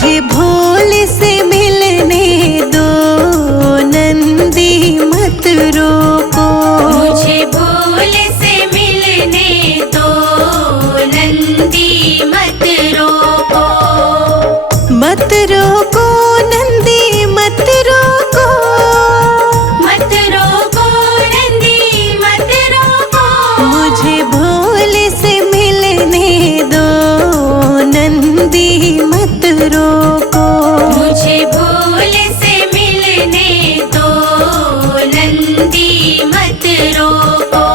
मुझे भोले से मिलने दो, नंदी मत रोको। मुझे भोले से मिलने दो, नंदी मत रोको। मत रोको नंदी मत रोको, मत रोको नंदी मत रोको। मुझे भोले से मिलने दो, नंदी मत रोको। मुझे भोले से मिलने दो, नंदी मत रोको।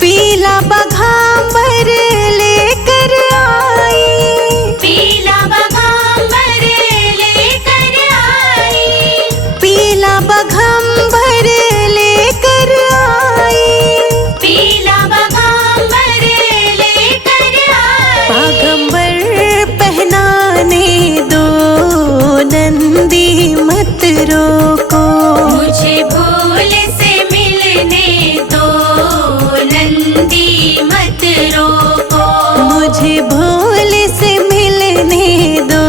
पीला बघांबर लेकर आई, पीला बघांबर लेकर आई। पीला बघांबर लेकर आई। पीला बघांबर लेकर आई। बागंबर पहनाने दो, नंदी मत रोको। मुझे भोले से मिलने दो, नंदी मत रोको। मुझे भोले से मिलने दो,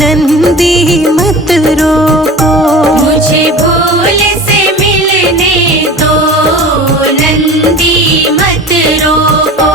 नंदी मत रोको। मुझे भोले से मिलने दो, नंदी मत रोको।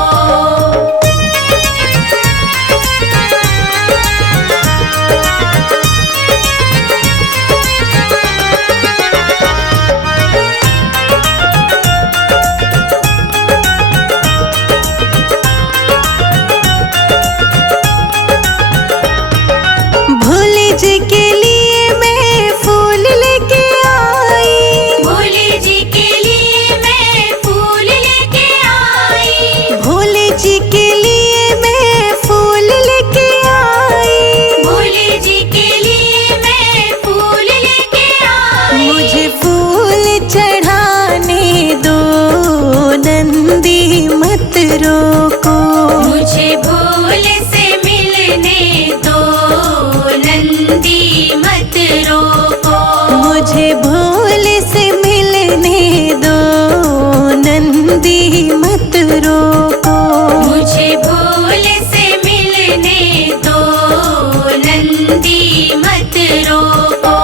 भोले जी के लिए मैं फूल लेके आई, भोले जी के लिए मैं फूल लेके आई। भोले जी के लिए मैं फूल लेके आई। भोले जी के लिए मैं फूल लेके आई। मुझे फूल चढ़ाने दो, नंदी मत रोको। मुझे भोले से मिलने दो, नंदी मत रोको। मुझे भोले से मिलने दो, नंदी मत रोको। मुझे भोले से मिलने दो, नंदी मत रोको।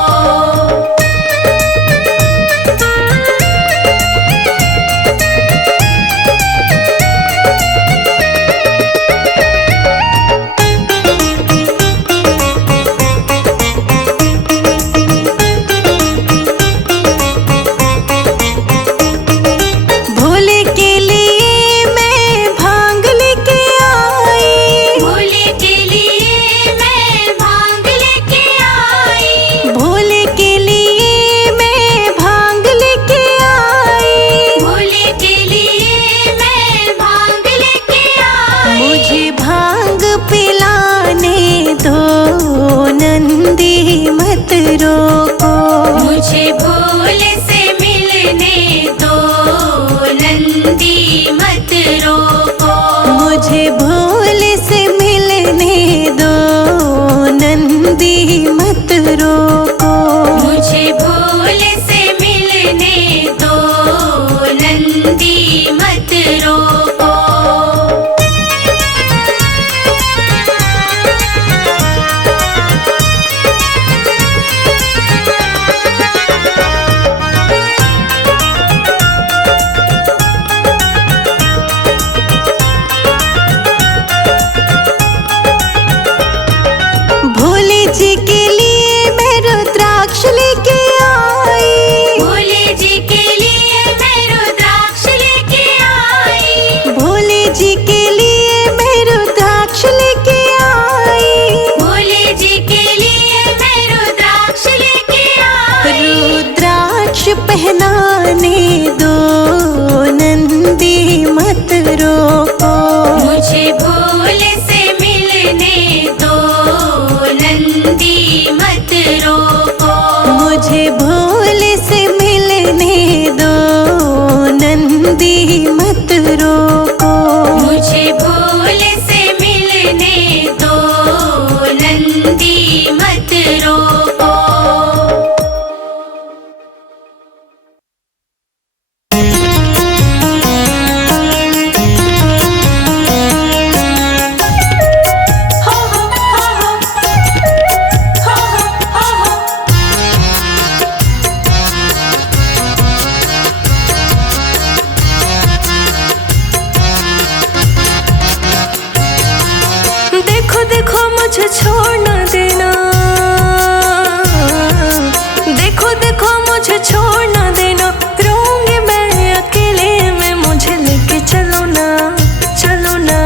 भोले के लिए मैं भांग लेके आई, भोले के लिए मैं भांग लेके आई। भोले के लिए मैं भांग लेके आई। भोले के लिए मैं भांग लेके आई। मुझे भांग पिलाने दो, नंदी मत रोको। मुझे भोले से मिलने दो, नंदी मत रोको। मुझे भोले से मिलने दो, नंदी मत रोको। मुझे भोले से मिलने दो, नंदी मत रोको। भोले जी के लिए मैं रुद्राक्ष लेके आई, भोले जी के लिए मैं रुद्राक्ष लेके आई। भोले जी के लिए मैं रुद्राक्ष लेके आई। भोले जी के लिए मैं रुद्राक्ष लेके आई। रुद्राक्ष पहनाने दो, नंदी मत रोको। मुझे भोले से मिलने दो, नंदी मत रोको। मुझे भोले से मिलने दो, नंदी मत रोको। मुझे छोड़ ना देना, रहूंगी मैं अकेले में, मुझे लेके चलो ना, चलो ना,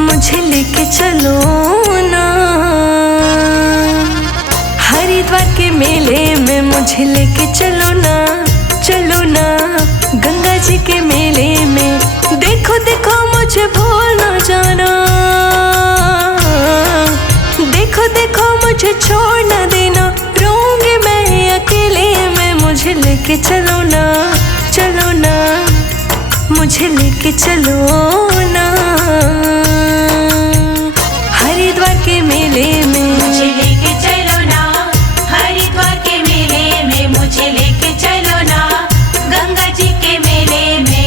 मुझे लेके चलो ना। हरिद्वार के मेले में मुझे लेके चलो ना, चलो ना। गंगा जी के मेले में देखो देखो मुझे भूल ना जाना, देखो देखो मुझे छोड़ ना देना, रहूंगी मैं अकेले में, मुझे लेके चलो ना, चलो ना, मुझे लेके चलो ना। हरिद्वार के मेले में मुझे लेके चलो ना, हरिद्वार के मेले में मुझे लेके चलो ना, गंगा जी के मेले में।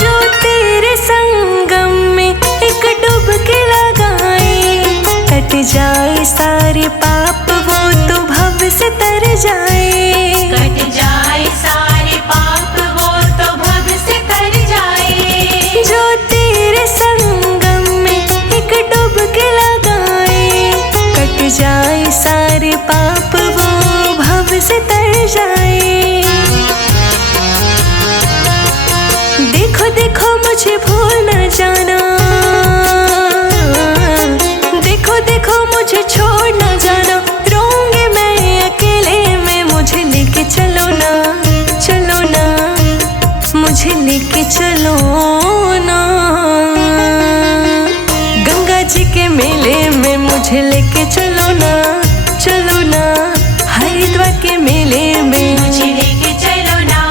जो तेरे संगम में एक डुबकी लगाए, कट जाए सारे पाप वो तो भव से तर जाए, कट जाए सारे पाप वो तो भव से तर जाए। जो तेरे संगम में एक डुबकी लगाए, कट जाए सारे पाप वो भव से तर जाए। देखो देखो मुझे भूल न जाना, देखो देखो मुझे छोड़ न जाना, रहूंगी मैं अकेले में, मुझे लेके चलो ना, चलो ना, मुझे लेके चलो ना। गंगा जी के मेले में मुझे लेके चलो ना, चलो ना। हरिद्वार के मेले में मुझे लेके चलो ना,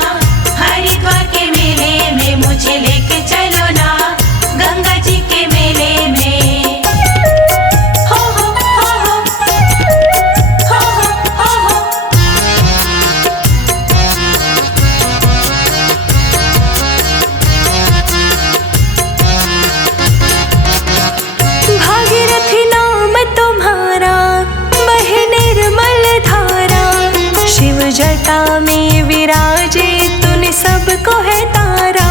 हरिद्वार के मेले में मुझे लेके चलो ना, गंगा जी के मेले में। हो हो हो हो हो हो हो हो। भागीरथी नाम तुम्हारा बहे निर्मल धारा, शिव जटा में विराजे तूने सबको है तारा,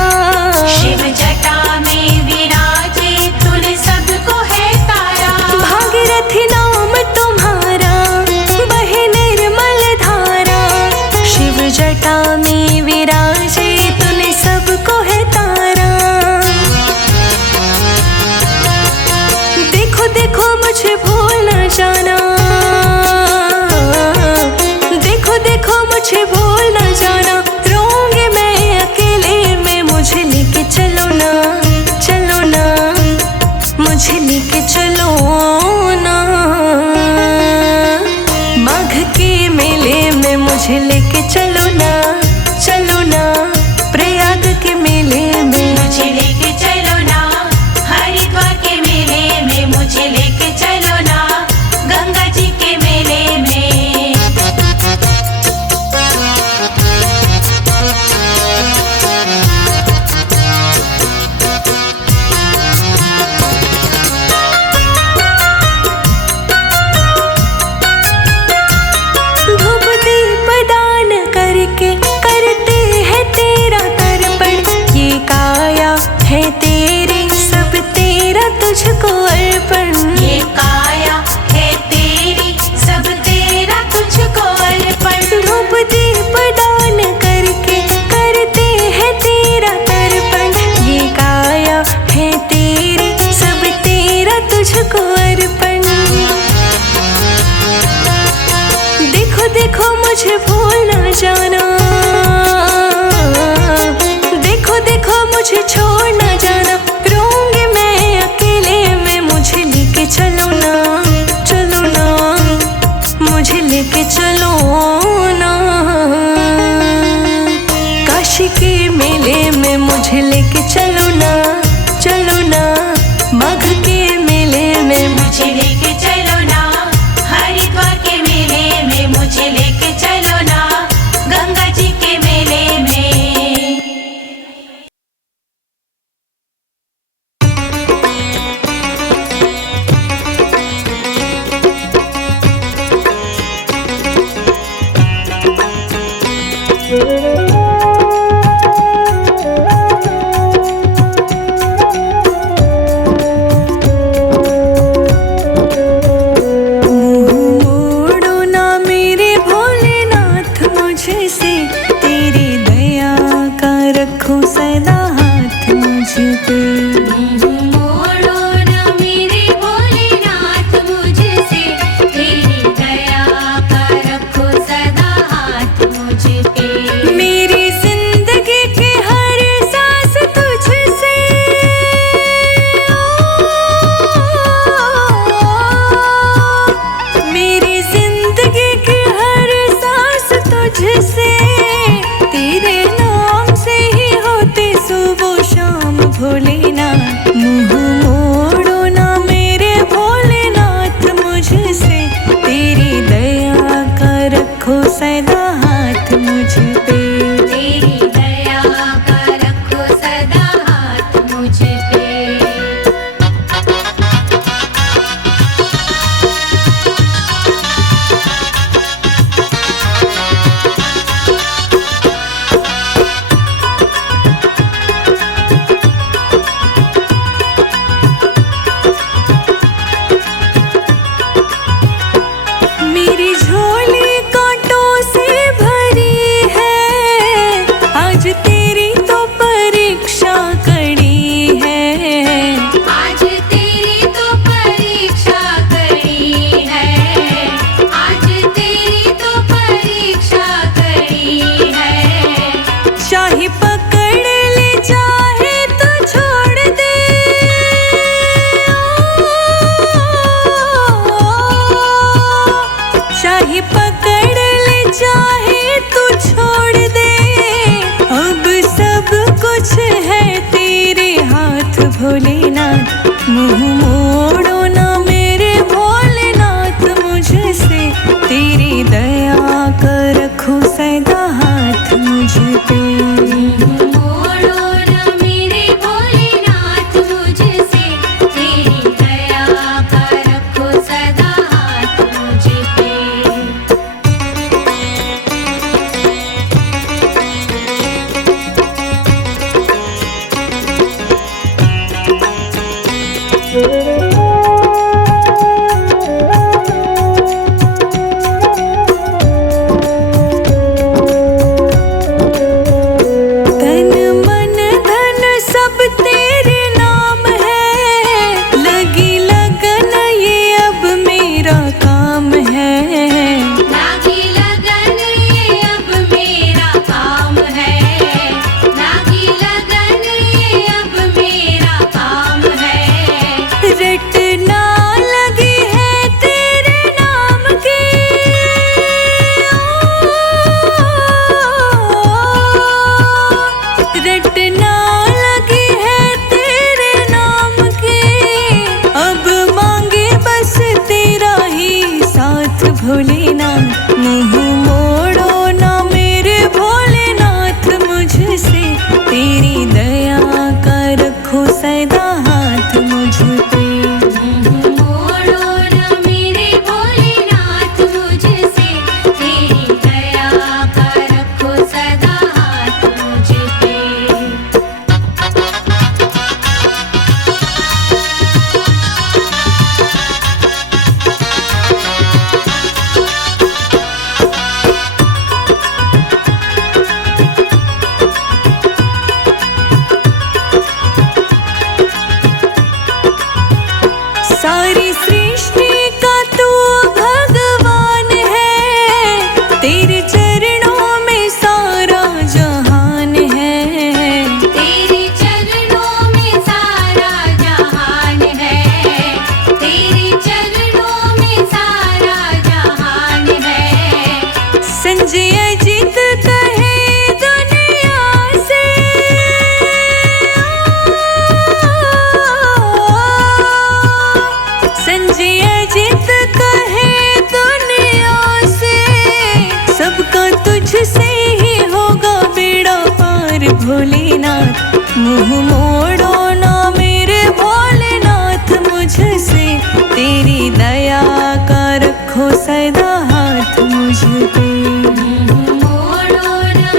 शिव जटा में विराजे तूने सबको है तारा। भागीरथी नाम तुम्हारा बहे निर्मल धारा, शिव जटा में विराजे तूने सबको है तारा। देखो देखो मुझे भूल न जाना, देखो देखो मुझे भूल न जाना, रहूंगी मैं अकेले में, मुझे लेके चलो ना, चलो ना, मुझे लेके चलो ना। माघ के मेले में मुझे लेके चलो ना, चलो ना। प्रयाग के मेले में मुझे लेके चलो ना, हरिद्वार के मेले में मुझे लेके चलो ना, गंगा जी के मेले में। धूप दीप दान करके मुँह मोड़ो ना मेरे भोलेनाथ मुझसे, तेरी दया का रखो सदा हाथ मुझ पे। मोड़ो ना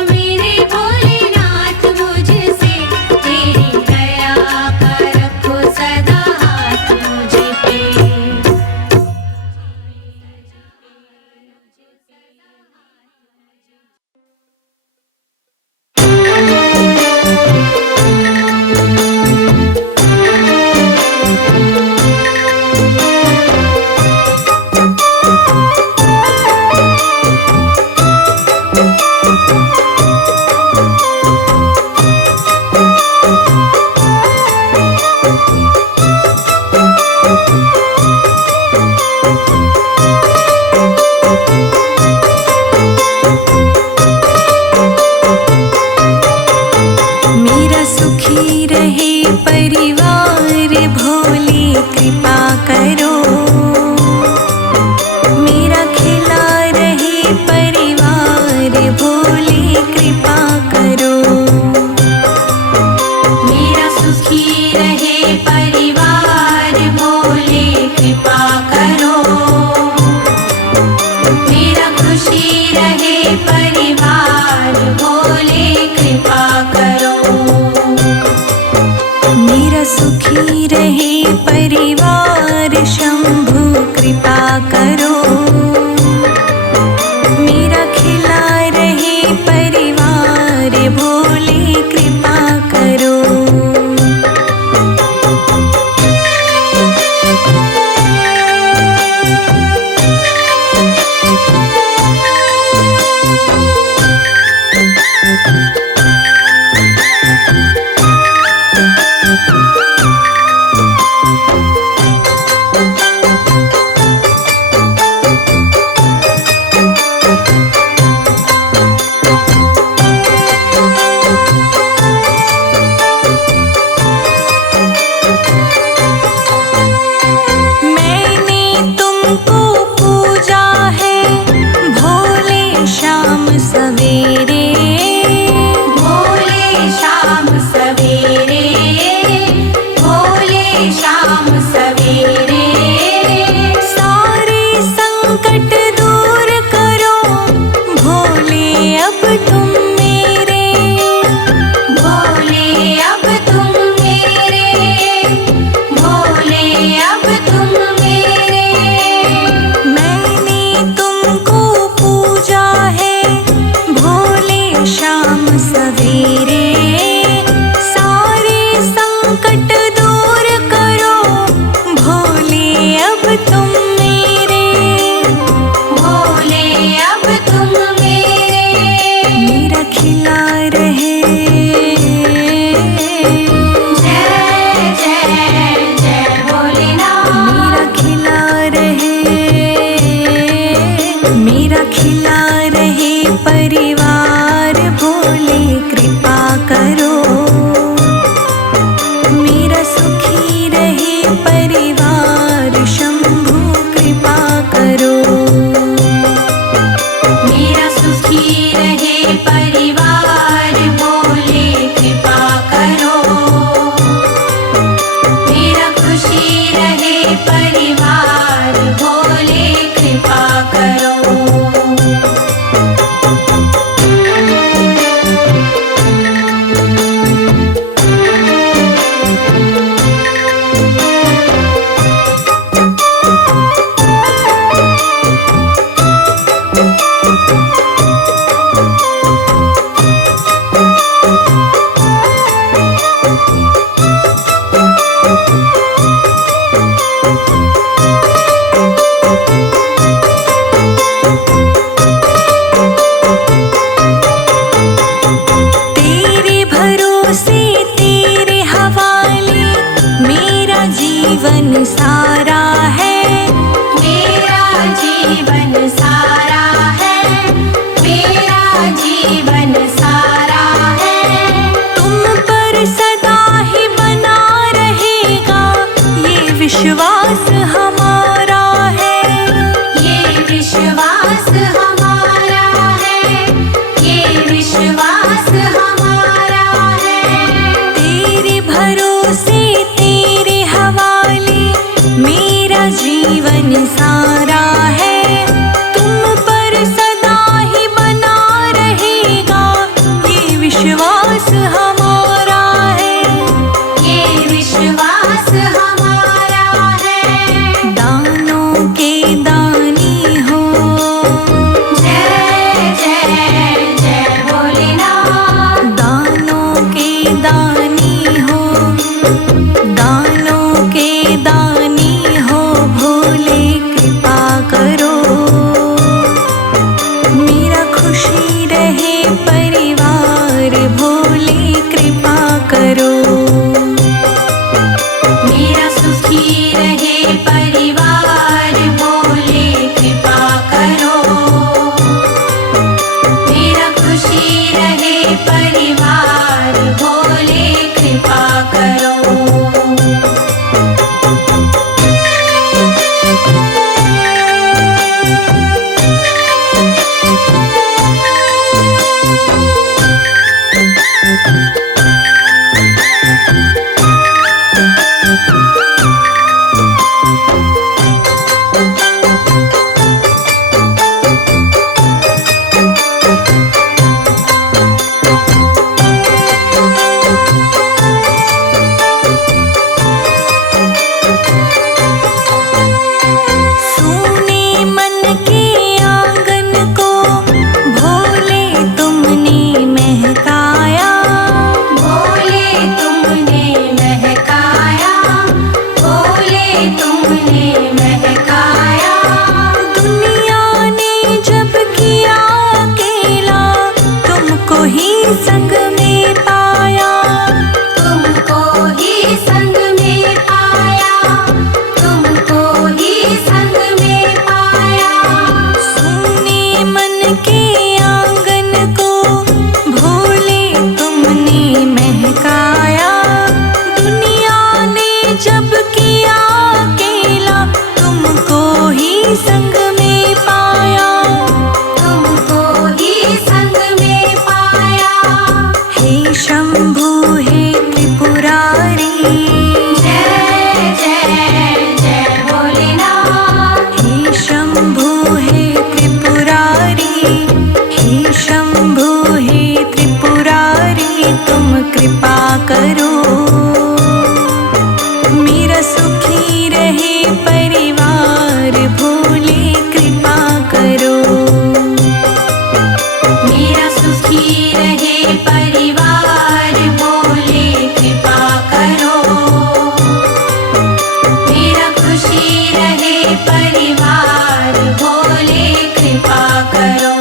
मेरा सुखी रहे परिवार, भोले कृपा करो। मेरा खुशी रहे परिवार, भोले कृपा करो।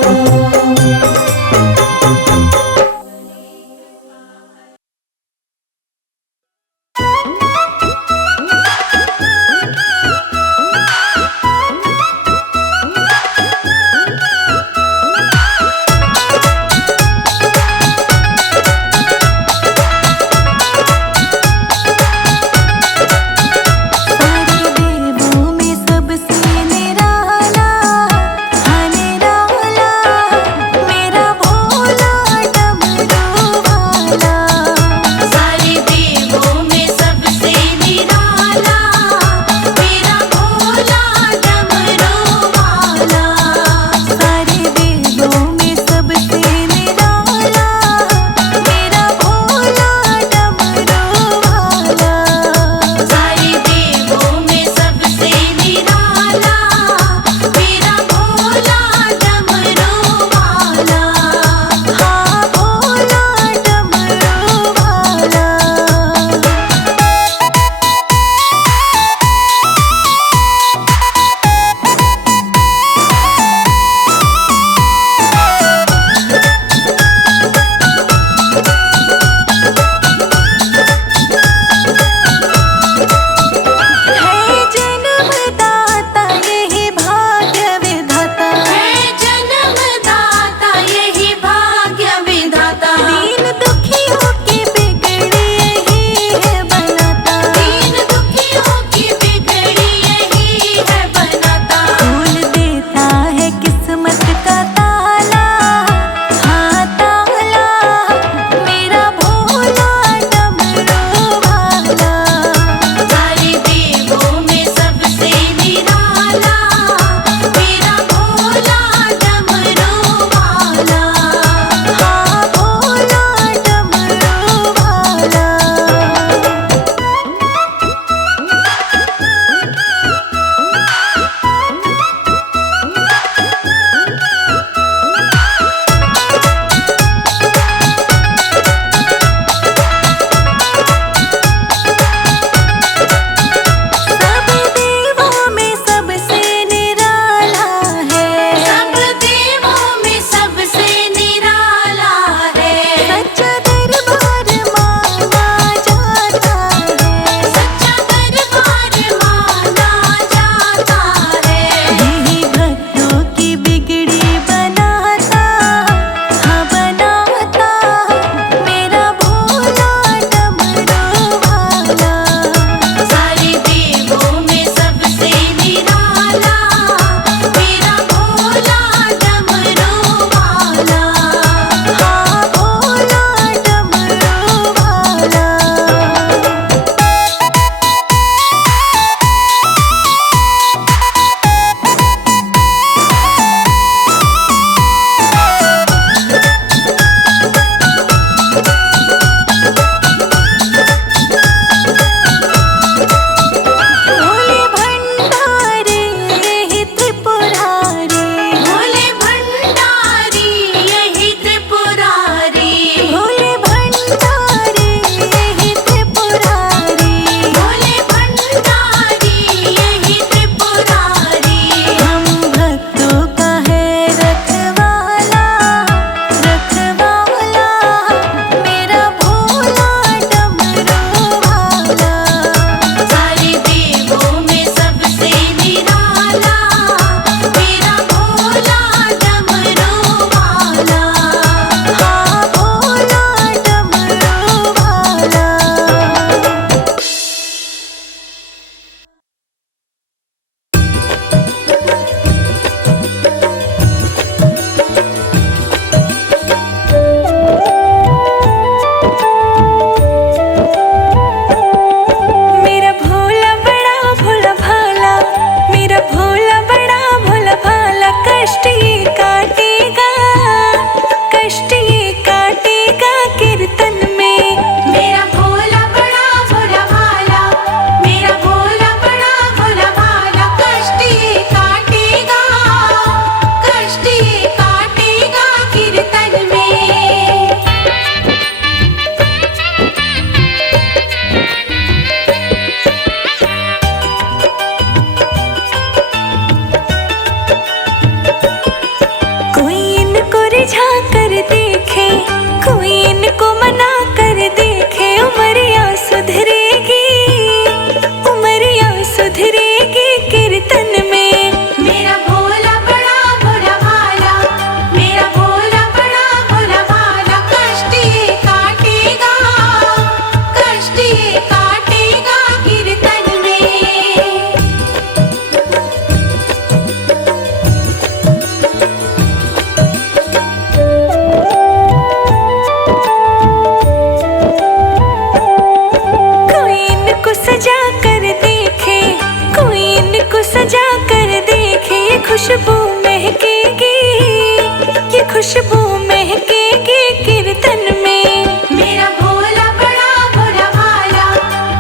महकेगी कीर्तन में। मेरा भोला बड़ा भोला भाला,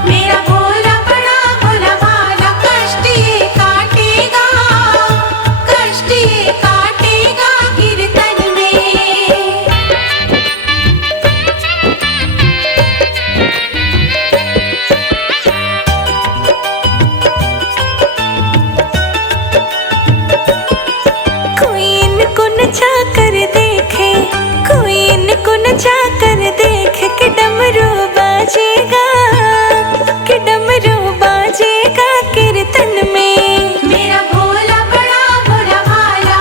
मेरा भोला बड़ा भोला भाला, कष्ट ये काटेगा, कष्ट ये काटेगा कीर्तन में। कोई इनको नचा कर देखे, कोई इनको नचा कर देखे कि डमरू बाजेगा, कि डमरू बाजेगा कीर्तन में। मेरा भोला बड़ा भोला भाला,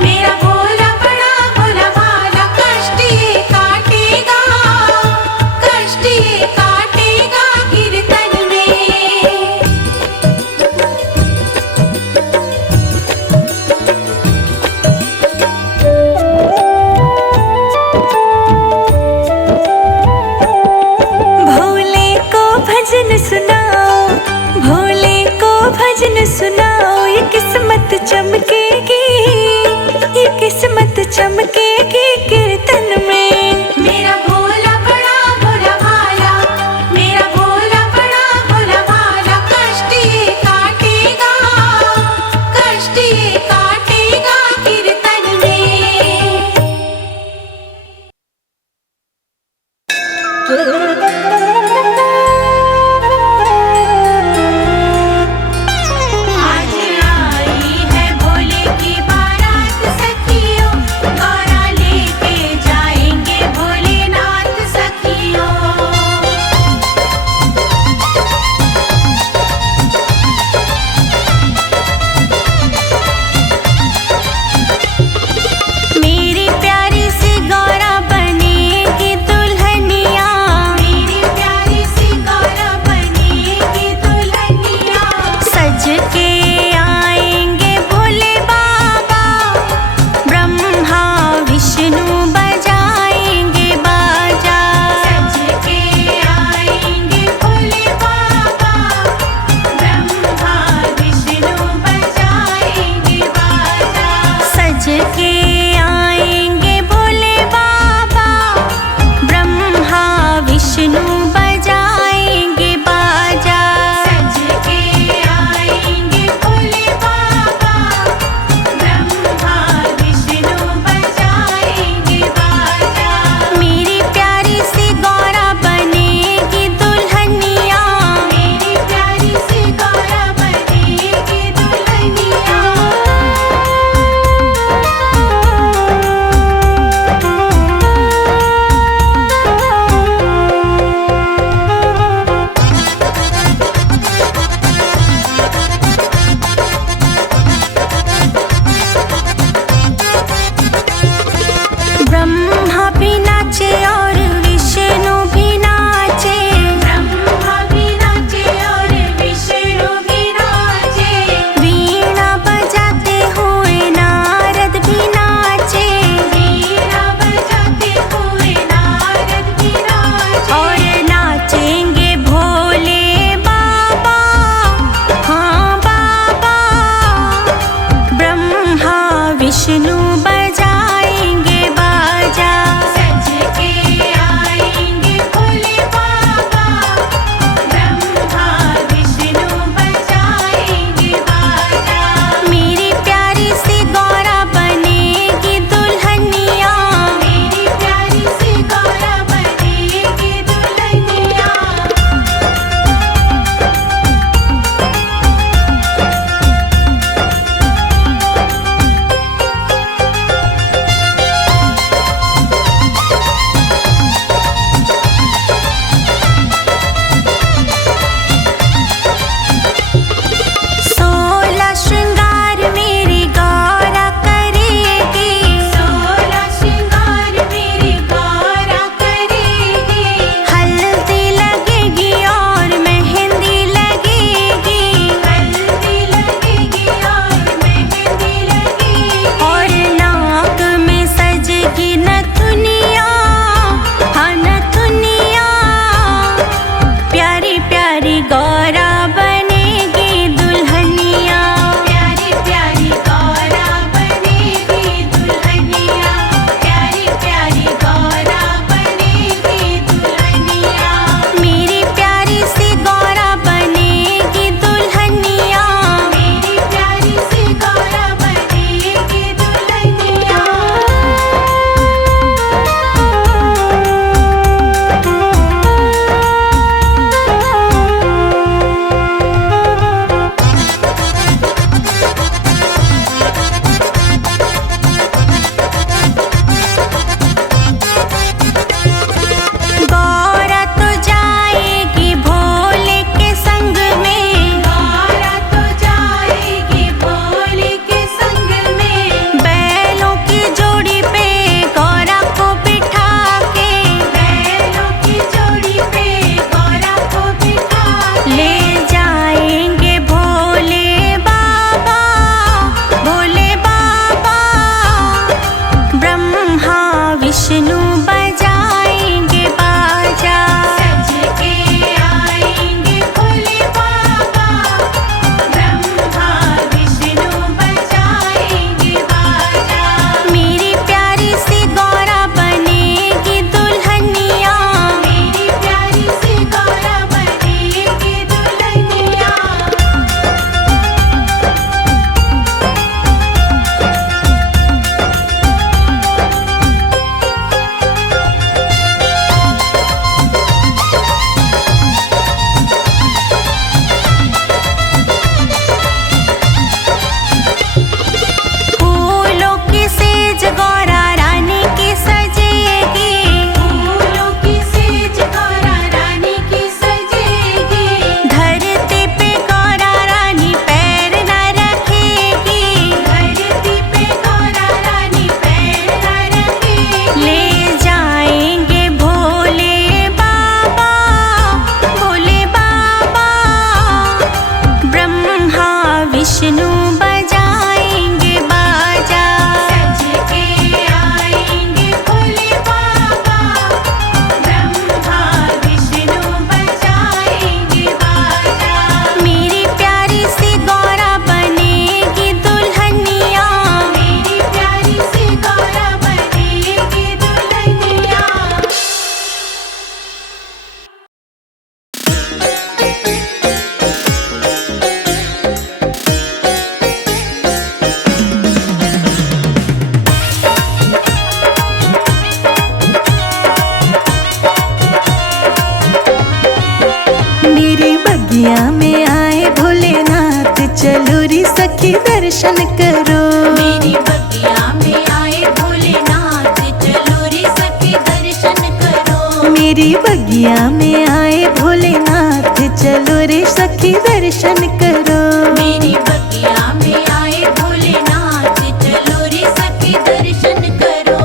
मेरा भोला बड़ा भोला भाला, कष्ट ये काटेगा, कष्ट ये काटेगा कीर्तन में। भोले को भजन सुनाओ, भोले को भजन सुनाओ, ये किस्मत चमकेगी, ये किस्मत चमकेगी कीर्तन में। मेरा भोला बड़ा भोला भाला, मेरा भोला बड़ा भोला भाला, कष्ट ये काटेगा, कष्ट ये काटेगा कीर्तन में। आज आई है भोले की बारात सखियों, गौरा लेके जाएंगे भोलेनाथ सखियों। मेरी प्यारी सी गौरा बनेगी दुल्हनिया, मेरी विष्णु बजाएंगे बाजा। सज के आएंगे भोले बाबा, ब्रह्मा विष्णु बजाएंगे बाजा। मेरी प्यारी सी गौरा बनेगी दुल्हनिया, मेरी प्यारी सी गौरा बनेगी दुल्हनिया। फूलों की सेज गौरा रानी की सजेगी, फूलों की सेज गौरा रानी की सजेगी। धरती पे गौरा रानी पैर न रखेगी, धरती पे गौरा रानी पैर न रखेगी। ले जाएंगे भोले बाबा, भोले बाबा। ब्रह्मा विष्णु बजाएंगे बाजा। सज के आएंगे भोले बाबा, ब्रह्मा विष्णु बजाएंगे बाजा। मेरी प्यारी सी गौरा बनेगी दुल्हनिया, मेरी प्यारी सी गौरा बनेगी दुल्हनिया। मेरी बगिया में आए भोलेनाथ, चलो रे सखी दर्शन करो। मेरी बगिया में आए भोलेनाथ, चलो रे सखी दर्शन करो। मेरी बगिया में आए भोलेनाथ, चलो रे सखी दर्शन करो। मेरी बगिया में आए भोलेनाथ, चलो रे सखी दर्शन करो।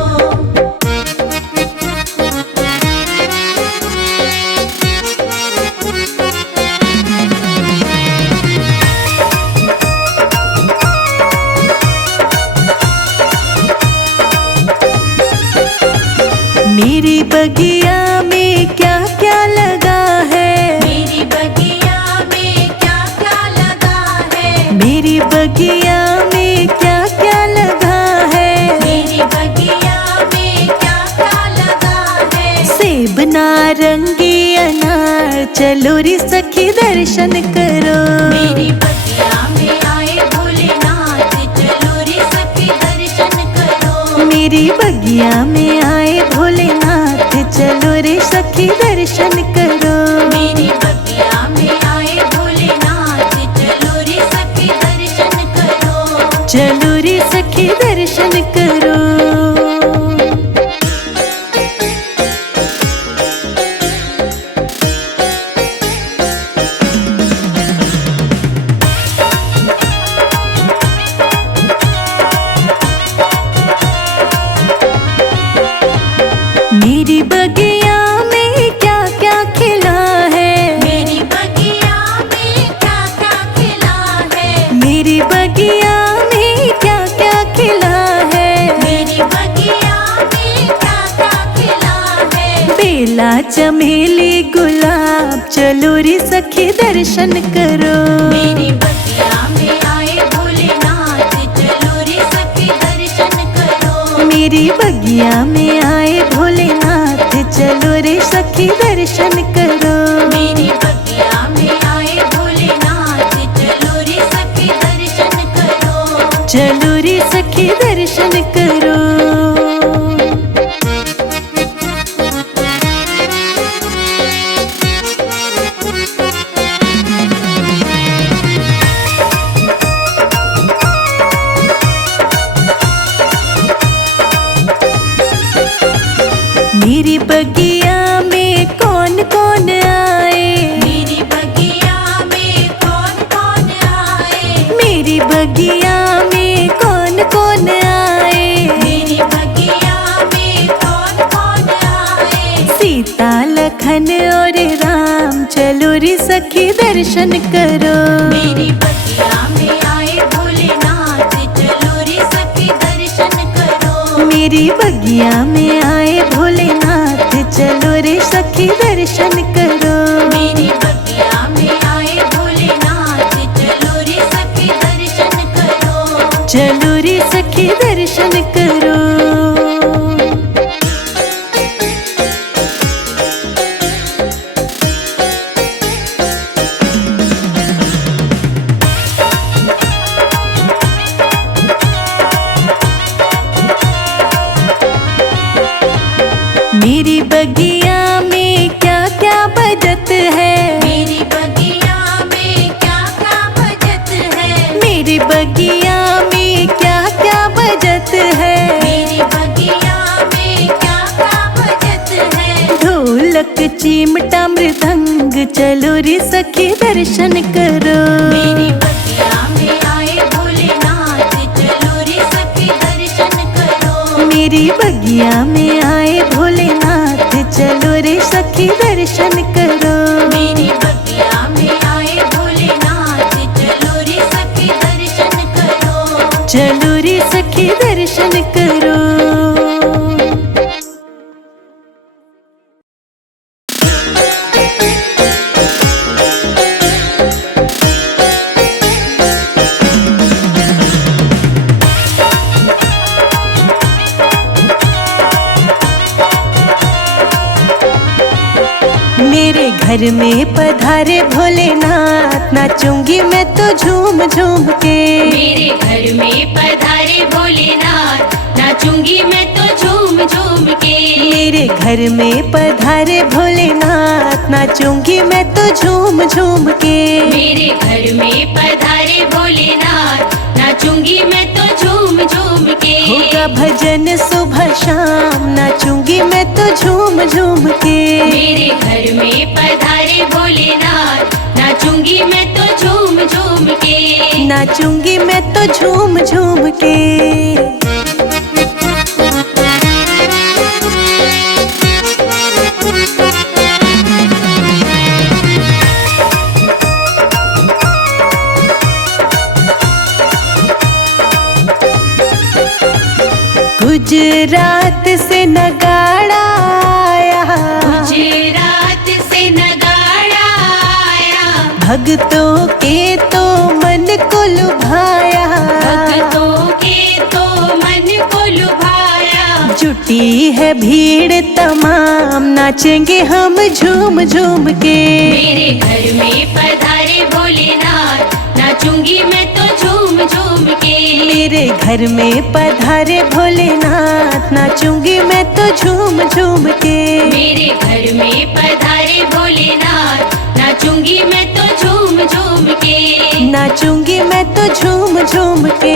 मेरी बगिया में क्या क्या लगा है, मेरी बगिया में क्या क्या लगा है। मेरी बगिया में क्या क्या लगा है। मेरी बगिया में क्या क्या लगा है। सेब नारंगी अनार, चलो रे सखी दर्शन करो। मेरी बगिया में आए भोलेनाथ, चलो रे सखी दर्शन करो। मेरी बगिया में आए भोलेनाथ, चलो रे सखी दर्शन करो। मेरी बगिया में आए भोलेनाथ, चलो रे सखी दर्शन करो। चलो रे सखी दर्शन करो। मेरी बगिया में क्या क्या खिला है। मेरी बगिया में क्या क्या खिला है। मेरी बगिया में क्या क्या खिला है। मेरी बगिया में क्या क्या खिला है। बेला चमेली गुलाब, चलो रे सखी दर्शन करो। मेरी बगिया में आए भोलेनाथ, चलो रे सखी दर्शन करो। मेरी बगिया में आए भोलेनाथ, चलो रे सखी दर्शन करो। मेरी बगिया में आए भोलेनाथ, चलो रे सखी दर्शन करो। चलो रे सखी दर्शन करो। मेरी बगिया में कौन कौन आए। मेरी बगिया में कौन कौन आए। मेरी बगिया में कौन कौन आए। मेरी बगिया में कौन कौन आए। सीता लखन और राम, चलो रे सखी दर्शन करो। मेरी बगिया में आए भोलेनाथ, चलो रे सखी दर्शन करो। मेरी बगिया में आए मेरी बगिया में क्या क्या बजत है, मेरी बगिया में क्या क्या बजत है, मेरी बगिया में क्या क्या बजत है, मेरी बगिया में क्या क्या बजत है। ढोलक चिमटा मृदंग चलो रे सखी दर्शन करो। मेरी बगिया में आए भोलेनाथ चलो रे सखी दर्शन करो। मेरी बगिया में आए भोलेनाथ चलो रे सखी दर्शन करो। मेरी बगिया में आए भोलेनाथ चलो रे सखी दर्शन करो। चलो रे सखी दर्शन करो। मेरे घर में पधारे भोलेनाथ नाचूंगी मैं तो झूम झूम के। मेरे घर में पधारे भोलेनाथ नाचूंगी मैं तो झूम झूम के। मेरे घर में पधारे भोलेनाथ नाचूंगी मैं तो झूम झूम के। मेरे घर में पधारे भोलेनाथ नाचूंगी मैं तो झूम झूम के। होगा भजन सुबह शाम नाचूंगी मैं तो झूम झूम के। मेरे घर में पधारे भोलेनाथ नाचूंगी मैं तो झूम झूम के। नाचूंगी मैं तो झूम झूम के। गुजरात से नगाड़ा आया, गुजरात से नगाड़ा आया, भक्तों के तो मन को लुभाया। भक्तों के तो मन को लुभाया। जुटी है भीड़ तमाम नाचेंगे हम झूम झूम के। मेरे घर में पधारे भोलेनाथ नाचूंगी मैं तो झूम झूम के। मेरे घर में पधारे भोलेनाथ नाचूंगी मैं तो झूम झूम के। मेरे घर में पधारे भोलेनाथ नाचूंगी मैं तो झूम झूम के। नाचूंगी मैं तो झूम झूम के।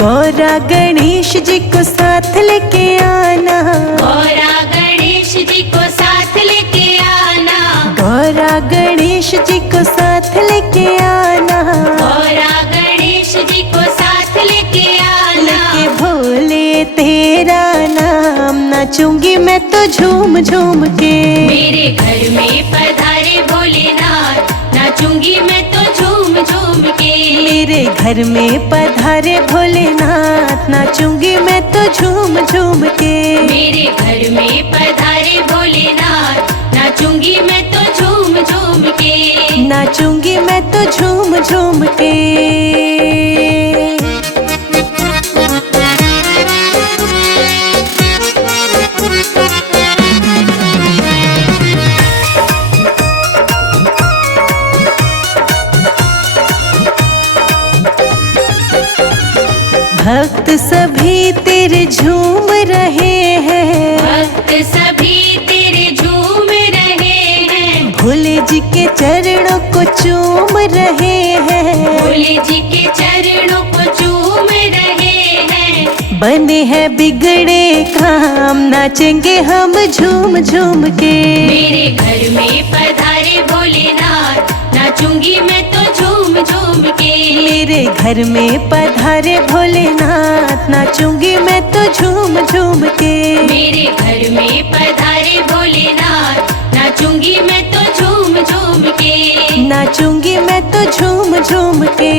गौरा गणेश जी को साथ लेके आना। गौरा गणेश जी को साथ लेके आना। गौरा गणेश जी को साथ लेके आना। गौरा गणेश जी को साथ लेके आना। लेके भोले तेरा नाम नाचूंगी मैं तो झूम झूम के। मेरे घर में पधारे भोलेनाथ नाचूंगी मैं तो झूम झूम के। मेरे घर में पधारे भोलेनाथ नाचूंगी मैं तो झूम झूम के। मेरे घर में पधारे भोलेनाथ नाचूंगी मैं तो झूम झूम के। नाचूंगी मैं तो झूम झूम के। भक्त सभी तेरे झूम रहे हैं। भक्त सभी तेरे झूम रहे हैं। भोले जी के चरणों को चूम रहे हैं। भोले जी के चरणों को चूम रहे हैं। बने हैं बिगड़े काम नाचेंगे हम झूम झूम के। मेरे घर में पधारे भोलेनाथ नाचूंगी मैं तो झूम झूम के। मेरे घर में पधारे भोलेनाथ नाचूंगी मैं तो झूम झूम के। मेरे घर में पधारे भोलेनाथ नाचूंगी मैं तो झूम झूम के। नाचूंगी मैं तो झूम झूम के।